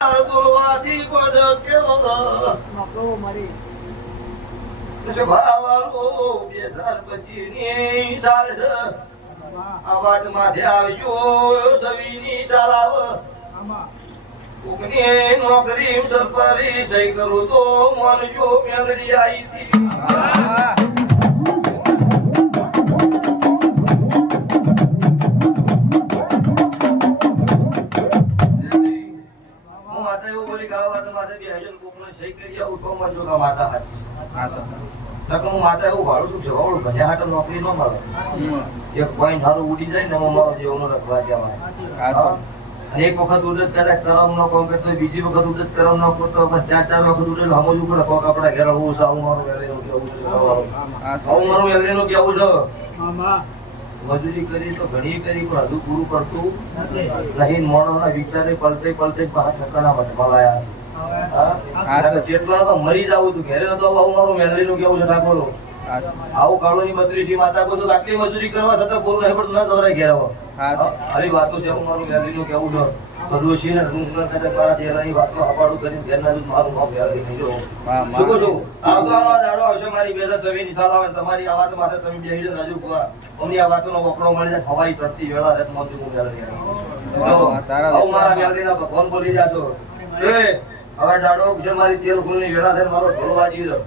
ગુરુવાથી God કેવો? મકરો મરી બે હજાર પચીસની સાલ આ વાત માથે આવજો સવીની સાલ આવ. નોકરી સરપરી સહી કરું તો મોનજો મેલડી આવી હાટે નોકરી ન મળે. એક પોઈન્ટ સારું ઉડી જાય ને હું મારો જેવનો રખવા જવાય અને એક વખત ઉડત કદાચ કરમ ન કોમ કરતો બીજી વખત ઉડત કરમ ન કરતો પણ ચાર ચાર વખત ઉડેલ સમજવું પડે કોક આપણા ઘેર હું સાવ મારું વેલેનું કેવું છે આવું મારું. કેવું છે. મજૂરી કરી તો ઘણી કરી પણ હજુ પૂરું કરતું નહીં મોણોના વિચારે પલતે પલતે પાછા છકડા માટે મલાયા છે. જેટલા તો મરી જાવું તું ઘેરે તો આવું મારું મેલરીનું કેવું છે ઠાકોર. આવું કાળોની બત્રીસી માતા કોઈ તો આટલી મજૂરી કરવા છતાં કોઈ નહીં પડતું ના દોરાય ઘેર આવો. વાતો છે હું મારું ગેલેરીનું કેવું છે તો ડોશીને હું કદાચ મારા ચહેરાની વાતો આપાડું કરીને ઘેરના જ મારું નામ ગેલેરી થઈ જવું. શું કહું છું? આવતો આનો દાડો આવશે મારી બે હજાર છવ્વીસની સાલ આવે તમારી આ વાત માથે તમે બેસી જાઓ રાજુ કુવા. અમને આ વાતોનો વકડો મળી જાય હવાઈ ચડતી વેળા રેત મોજું હું આવું મારા ભગવાન બોલી જાશો છો એ હવે દાડો છે મારી તેલ ફૂલની વેળા થાય મારો વાજી રહ્યો.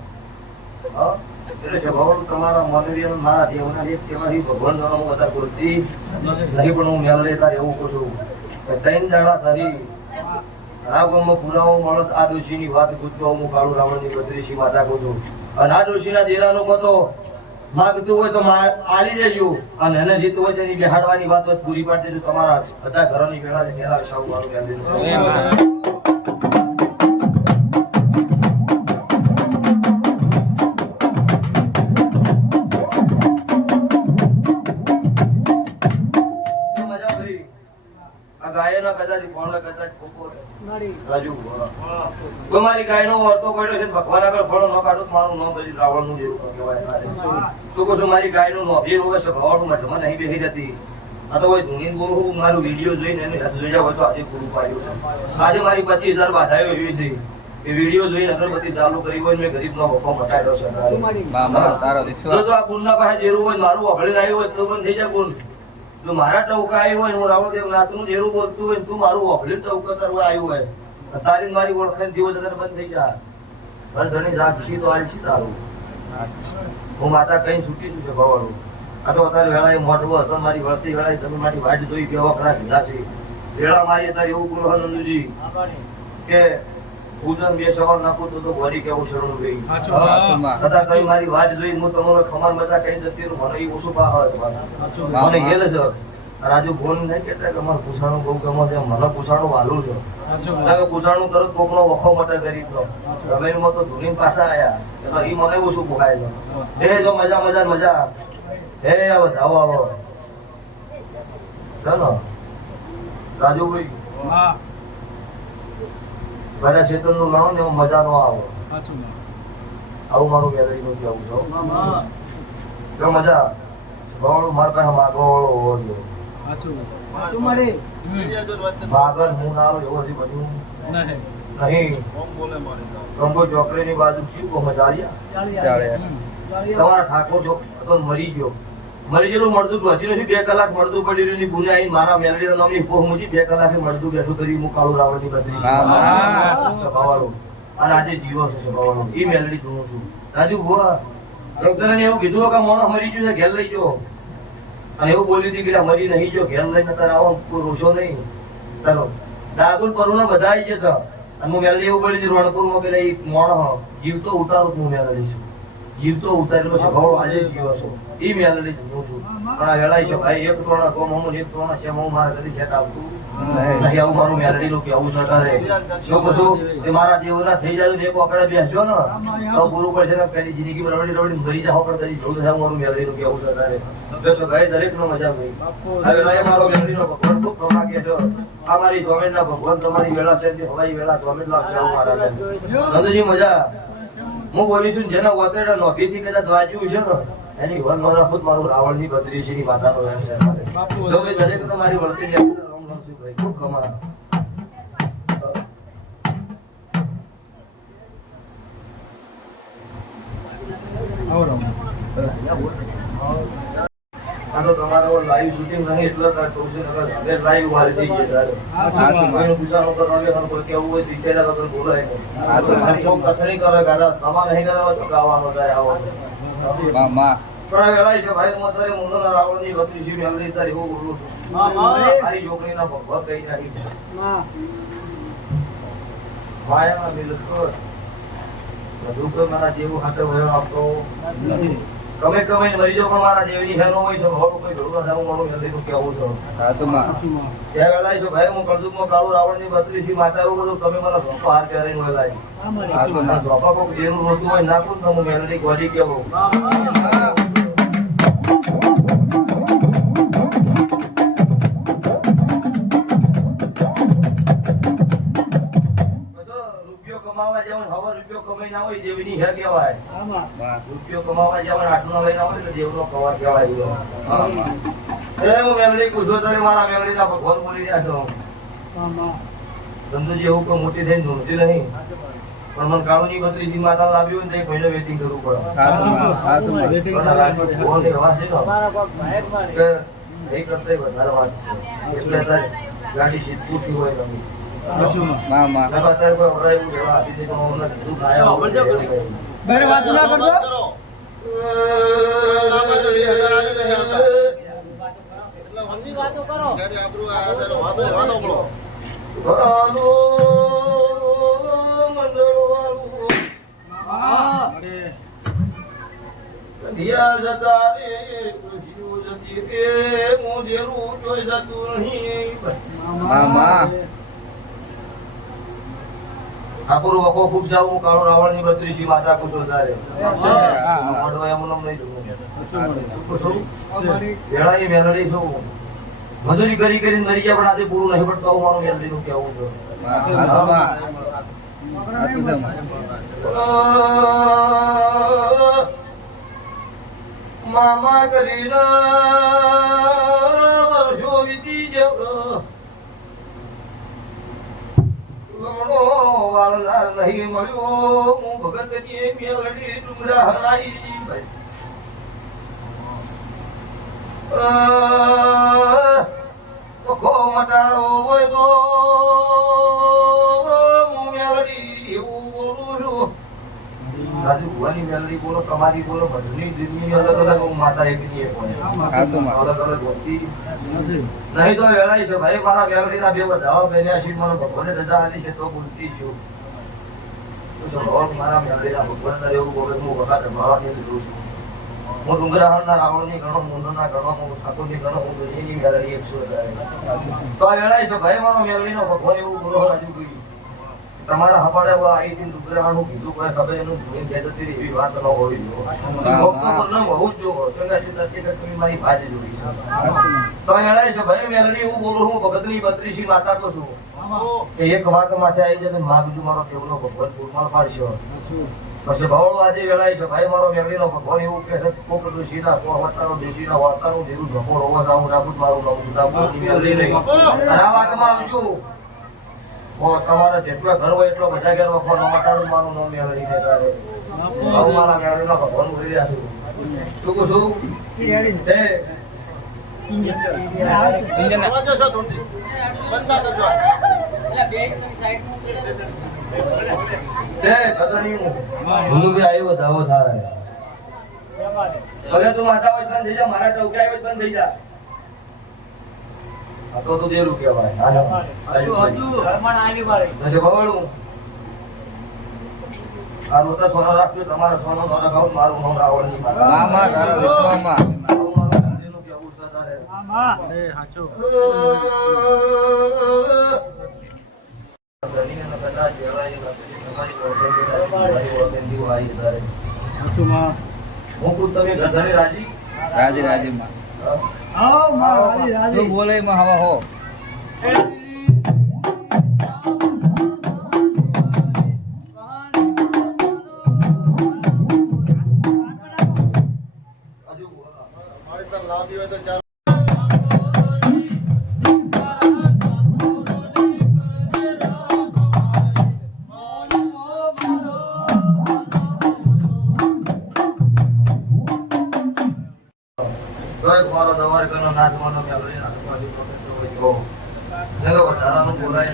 હા? એટલે સ્વભાવનું તમારા એવું કહું છું. ત્રણ આ ડોશીની વાત ગુજરો હું કાળુ રાવણની માગતું હોય તો આલી દેજો. અને એને જીતું હોય બેહાડવાની વાત પૂરી પાડી દેજો. તમારા બધા ઘરોની ની ઘેરા સૌ મારું રાજુ તમારી મારી ગાયનો વર્તો પડ્યો છે ભગવાન આગળ ફળો ન કાઢો મારું નામ પછી રાવણનું જેવું કહેવાય. શું? કહું છું મારી ગાયનું નોભી રોવે છે ભગવાનનું માટે મને નહીં બેસી જતી. આ તો કોઈ ધૂની બોલું મારું વીડિયો જોઈને એને જોઈ જાવ તો આજે પૂરું પાડ્યું આજે મારી પચીસ હજાર બાધાયો એવી છે એ વીડિયો જોઈને અગરબત્તી ચાલુ કરી હોય ને મેં ગરીબનો વખો મટાડ્યો છે. જો તો આ ગુણના પાસે જેરું હોય મારું અભળીને આવ્યું હોય તો પણ થઈ જાય ગુણ. જો મારા ટવકા આવ્યો હોય હું હું રાવણદેવ નાથનું જેરું બોલતું હોય તું મારું અભળી ટવકા કરવા આવ્યો હોય તારી મારી ઓળખાણ દિવસ અગર બંધ થઈ જાય. પણ ધણી રાખશી તો આલશી તારું. હું માતા કઈ છૂટી છું છે ભવાનું આ તો અત્યારે વેળાએ મોઢું હતો મારી વળતી વેળા તમે મારી વાટ જોઈ કે વખરા જુદા છે. વેળા મારી અત્યારે એવું બોલો નંદુજી, કે પૂજન બે સવાર નાખું તો તો ભરી કેવું શરણું ગઈ સાચુમાં. તથા તમે મારી વાત જોઈ હું તમારો ખમાર મજા કહી જતી મને એ ઓછું પા હોય તમારે. મને ગેલ છે. રાજુ ફોન નહીં કહેતા કે અમારે પૂછાણું બહુ ગમે છે મને પૂછાણું વાલું છે. કારણ કે પૂછાણું કરો કોક નો વખો માટે ગરીબનો રમેશમાં તો ધૂની પાછા આયા. એટલે ઈ મને ઓછું પુખાય છે. એ જો મજા મજા મજા. હે આવો આવો આવો. ચાલો રાજુભાઈ? હા. મારા ક્ષેત્રનું લાવો ને એમાં મજા નો આવે. આવું મારું ગેલેરીનું કહેવું છે. જો મજા. વાળું મારા પાસે માગવા વાળો હોવો જોઈએ. માગર હું ના આવું એવું હજી બધું નહીં. ચોકડી ની બાજુ શું મજા. ચાલી તમારા ઠાકોર ચોક તો મરી ગયો. મરી ગયેલું મળતું હતું. હજી નથી બે કલાક મળતું પડી રહ્યું. ની બુને આવીને મારા મેલડીના નામની ભોગ મૂકી બે કલાકે મળતું બેઠું કરી હું કાળુ રાવણની હા. સભાવાળો. અને આજે જીવો છે સભાવાળો. એ મેલડી જોઉં છું. રાજુ ભુવા ડોક્ટરે એવું કીધું કે મોણો મરી ગયું છે ઘેર લઈ જો અને એવું બોલી હતી કે મરી નહીં જો ઘેર લઈને તારે આવો કોઈ રોશો નહીં. ચાલો ડાગુલ પરુના બધા આવી જતા અને હું મેલડી એવું બોલી હતી રણપુરમાં પેલા એ મોણ જીવતો ઉતારું હું મેલડી છું જીવતો ઉતારેલો છે. ભાવડો આજે જીવો છો. એ મેલડી જોઉં છું. પણ આ વેળાય છે ભાઈ, એક ત્રણ કોમ હું એક ત્રણ છે, હું મારા કદી સેટ આવતું. નહીં, આવું મારું મેલડી નું કેવું છે. તારે શું કશું કે મારા જેવના થઈ જાય ને એક આપણે બેસજો ને. તો પૂરું પડશે ને પેલી જિંદગીમાં રવડી રવડી મરી જાવ પણ તરી જોઉં થાય મારું મેલડી નું આવું છે. તારે બેસો ભાઈ દરેક નો મજા ભાઈ આ વેળાએ મારો મેલડી નો ભગવાન ખૂબ કમા કે છો. આ મારી જોમેન ના ભગવાન તમારી વેળા છે, હવાઈ વેળા જોમેન લાવશે મારા મજા. હું બોલી છું, જેનો ઓપરેટર નોફીથી કદાચ વાંચ્યું છે ને એની વન મારા ખુદ મારું રાવણની બત્રીસીની માતાનો વ્યવસાય મારે. જો ભાઈ દરેકનો મારી વળતી રોંગ ગણશું ભાઈ, ખૂબ કમા લાઈવ શૂટિંગ નહીં એટલે તાર છું નકર હવે લાઈવ વાળી થઈ ગઈ તારે. હા, શું ગુસ્સાનો કરવા આવે કોઈ કેવું હોય તો વિચાર્યા વગર બોલાય નહીં. હા, તો અને કોઈ કરે ગાડા તમા નહીં કરવા તો ગાવાનો થાય આવો. માં માં પણ આ વેળાએ છે ભાઈ હું અત્યારે મુંડોના રાવણની બત્રીસી મેળવી તારી હું બોલું છું. મારી છોકરીના ભગવા કહી નાખી. માં માયામાં બધું કોઈ મારા જેવું હાથે વયો આપતો ગમે ગમે મરીજો પણ મારા જેવી હેનો હોય છે મારું કોઈ ભેગું ના થાય મારું જલ્દી તો કેવું છું. સાસુ માં સાચું ત્યાં વેળાએ છે ભાઈ હું કળજુગમાં કાળું રાવણની બત્રીસી માતા એવું બધું તમે મને સોંપો હાર પહેરીને વેળાએ હા મારે સાસુ આ માં સોંપા કોક દેરું રોતું હોય નાખું ને તો હું મેલડી ગોરી કેવું. રૂપિયો હોય દેવીની હે કહેવાય. હા માં માં રૂપિયો કમાવા જવાનું આટલું લઈને આવે એટલે દેવનો કવા કહેવાય એ હું મેલડી પૂછો તારે મારા મેલડીના ભગવાન બોલી રહ્યા છો. ધંધો જેવું કોઈ મોટી થઈને ધૂમતી નહીં. પણ મને કાળુની બત્રીસી માતા લાવ્યું ને તો એક મહિનો વેટિંગ કરવું પડે. સાસુ માં સાસુ માં વેટિંગ પણ આ રાજુ ભુવનની હવા છે ને, મારા કોક સાહેબ મારે. કે એ કરતાંય વધારે વાત છે. એટલે ગાડી સિદ્ધપુરથી હોય ગમી. વાત ના કરજો. વાતો કરો. જતા રે, ખુશીઓ જતી રે, જોઈ જતું નહીં. માં માં ઠાકોર વખો ખૂબ સારું કાળો રાવણની બત્રી શ્રી માતા હા. ફડવા એમ નામ નહીં જોવું. વેળાએ મેલડી છું. મજૂરી કરી કરી મરી ગયા પણ આજે પૂરું નહીં પડતું. હું મારું મેલડીનું કહેવું છે. મામા કરીને વર્ષો વીતી ગયો. વાળનાર મળ્યો. હું ભગતની મેલડી ડુંગરા હલાઈ ઓખો મટાડો રાજુ ભુવાની મેલડી બોલો તમારી બોલો બધની દિલની અલગ અલગ માતા એકની એક હોય. અલગ અલગ હોતી નહીં તો વેળાય છે. ભાઈ મારા મેલડીના બે વધાવા બન્યા છે મને ભગવાને રજા આલી છે તો બોલતી છું. ભગવાન મારા મેલડીના ભગવાનના એવું બોલે હું વખત ભવાની લીધું છું? હું ડુંગરાહણના રાવણની ગણો મુંડોના ગણો હું ઠાકોરની ગણો હું ગજેની મેલડી એક છું વધારે. તો વેળાય છે. ભાઈ મારો મેલડીનો ભગવાન એવું બોલો રાજુ ભાઈ તમારા હપાડે હવે આવી હતી ડુંગરાહણનું કીધું પણ ખબર એનું ભૂમિ જતી એવી વાત ન હોવી જોઈએ હોવું મારી બાજી જોઈ છે. તો એણે છે ભાઈ મેલડી હું બોલું હું ભગતની બત્રીસી માતા તો છું. એક વાત માથે આવી જાય તો મા બીજું મારો દેવનો ભગવાન પૂરમાળ પાડશો. પછી ભાવળો આજે વેળાય છે ભાઈ મારો મેળવીનો ભગવાન એવું કે છે કોક ઋષિના કો વાતારો ડોશીના વાતારો દેવું જપો રોવા સાવું રાખું મારું નામ નહીં. અને આ વાતમાં આવજો. તમારા જેટલા ઘર હોય એટલો બધા ઘર વખો ન મટાડું મારું નામ મેળવી દે તારે. હું મારા મેળવીનો ભગવાન ભૂલી રહ્યા છું. શું કહું છું? એ. મારા ટોકા બંધ થઈ જા. તો તો દેરું કહેવાય હાલો. આજુ બાજુ. પછી બગડું મારું તો સોનો રાખ્યું તમારો સોનો ન રખાવું મારું નામ રાવણની માં. માં તારા વિશ્વમાં રાજી રાજી? રાજી માં? આવમાં તું રાજી બોલે માં હવા હો. તોય મારો કરનો નાથ માનો મેલડી આજુબાજુ પકડતો હોય. તો જગો વધારાનું બોલાય?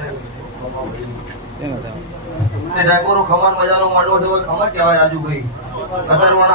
તે ડાકોરો ખમાન મજાનો માંડવો છે ખમણ કહેવાય રાજુભાઈ. કતારવાળા